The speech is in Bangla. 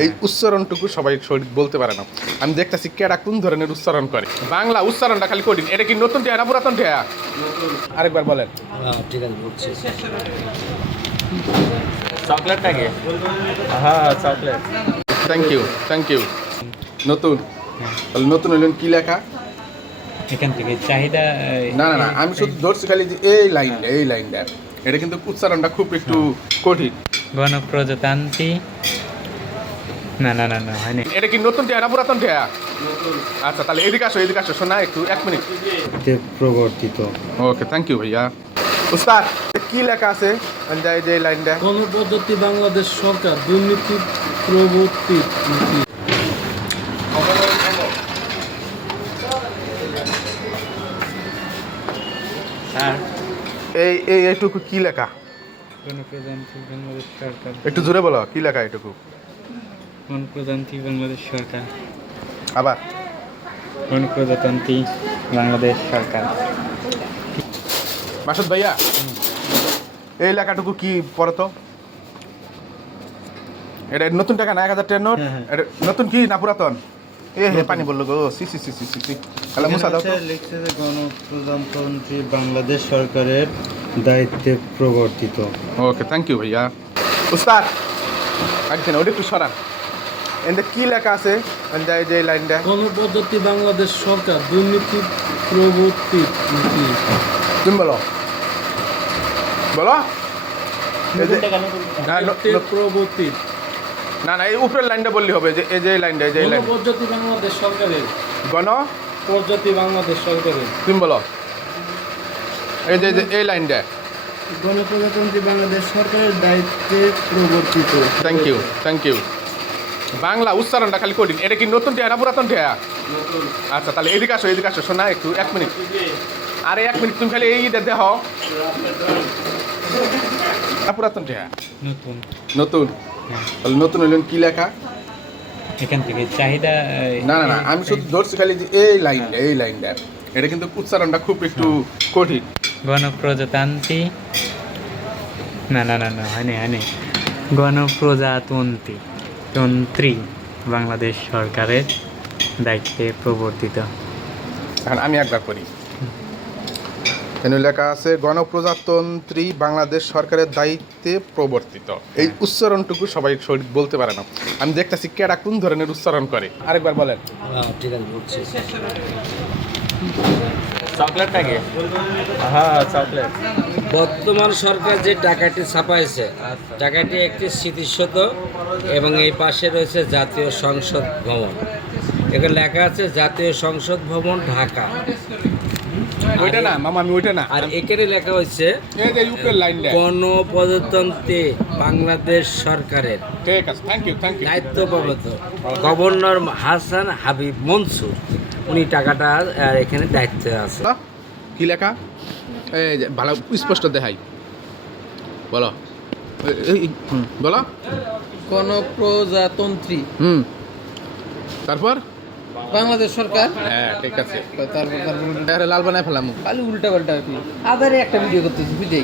এই উচ্চারণটুকু সবাই সঠিক বলতে পারে না। আমি দেখতেছি কেডা কোন ধরনের উচ্চারণ করে। বাংলা উচ্চারণটা খালি কঠিন। এটা কি নতুন ঠেয়া না পুরাতন ঠেয়া? আরেকবার বলেন। হ্যাঁ ঠিক আছে বলছি। চকলেটটাকে হ্যাঁ chocolate. Thank you thank you নতুন? তাহলে নতুন হলেন কি লেখা? এখান থেকে চাহিদা না না না আমি শুধু ধরছি খালি যে এই লাইনটা এই লাইনটা। এটা কিন্তু উচ্চারণটা খুব একটু কঠিন। গণপ্রজাতান্ত্রী না না না না হয়নি। এটা কি নতুন ঠেয়া না পুরাতন ঠেয়া আচ্ছা তাহলে এদিকে আসো এদিকে আসো শোনা একটু এক মিনিট। প্রবর্তিত। ওকে থ্যাংক ইউ ভাইয়া। উস্তাদ কি লেখা আছে? যে যে লাইনটা গণপদ্ধতি বাংলাদেশ সরকার দুর্নীতি প্রবর্তি নীতি। এই এই এইটুকু কি লেখা? একটু জোরে বলো কি লেখা এটুকু গণপ্রজাতান্ত্রী বাংলাদেশ সরকার। আবার? গণপ্রজাতান্ত্রী বাংলাদেশ সরকার। মাসুদ ভাইয়া এই লেখাটুকু কি পড়তো? এটা নতুন টাকা না এক হাজার টাকার নোট? হ্যাঁ, হ্যাঁ। এটা নতুন কি না পুরাতন? এ হে পানি বলল গো সি সি সি সি সি সি। তাহলে মুসা দাও লিখছে যে গণপ্রজাতন্ত্রী বাংলাদেশ সরকারের দায়িত্বে প্রবর্তিত। ওকে থ্যাংক ইউ ভাইয়া। উস্তাদ একদিন ওটা একটু সরান। এতে কি লেখা আছে যে এই যে লাইনটা গণপদ্ধতি বাংলাদেশ সরকার দুর্নীতি প্রবর্তি নীতি তুমি বলো বলো প্রবর্তি না না এই উপরের লাইনটা বললি হবে যে এই যে এই লাইনটা এই যে এই লাইন গণপদ্ধতি বাংলাদেশ সরকারের গণ পদ্ধতি বাংলাদেশ সরকারের তুমি বলো এই যে এই যে এই লাইনটা গণপ্রজাতন্ত্রী বাংলাদেশ সরকারের দায়িত্বে প্রবর্তিত। Thank you thank you Bangla উচ্চারণটা খালি কঠিন। এটা কি নতুন ঠেয়া না পুরাতন ঠেয়া? আচ্ছা তাহলে এদিকে আসো এদিকে আসো শোনা একটু এক মিনিট। আরে এক মিনিট তুমি খালি এইটা দেহ। না পুরাতন ঠেয়া? নতুন। নতুন? হ্যাঁ। তাহলে নতুন হলেন কি লেখা? এখান থেকে চাহিদা না না না আমি শুধু ধরছি খালি যে এই লাইনটা এই লাইনটা। এটা কিন্তু উচ্চারণটা খুব একটু কঠিন। গণপ্রজাতান্ত্রী। না না না না হয়নি হয়নি গণপ্রজাতন্ত্রী। তন্ত্রী বাংলাদেশ সরকারের দায়িত্বে প্রবর্তিত। এখন আমি একবার করি। এখানে লেখা আছে গণপ্রজাতন্ত্রী বাংলাদেশ সরকারের দায়িত্বে প্রবর্তিত। এই উচ্চারণটুকু সবাই সঠিক বলতে পারে না। আমি দেখতেছি কেডা কোন ধরনের উচ্চারণ করে। আরেকবার বলেন। হ্যাঁ ঠিক আছে বলছি। চকলেটটাকে হ্যাঁ চকলেট। বর্তমান সরকার যে টাকাটি ছাপাইছে টাকাটি একটি স্মৃতিসৌধ এবং এই পাশে রয়েছে জাতীয় সংসদ ভবন। এখানে লেখা আছে জাতীয় সংসদ ভবন ঢাকা। ওইটা না মামা আমি ওইটা না। আর এখানে লেখা হয়েছে এই যে উপরের লাইনটা গণপ্রজাতন্ত্রী বাংলাদেশ সরকারের ঠিক আছে থ্যাংক ইউ থ্যাংক ইউ দায়িত্বপ্রাপ্ত গভর্নর হাসান হাবিব মনসুর। উনি টাকাটা এখানে দায়িত্বে আছে কি লেখা এই যে ভালো স্পষ্ট দেখাই বলো বলো এই- প্রজাতন্ত্রী হুম তারপর বাংলাদেশ সরকার হ্যাঁ ঠিক আছে তারপর তারপর লাল বানায় ফেলাম খালি উল্টা পাল্টা আর কি আধারে একটা ভিডিও করতেছি বুঝে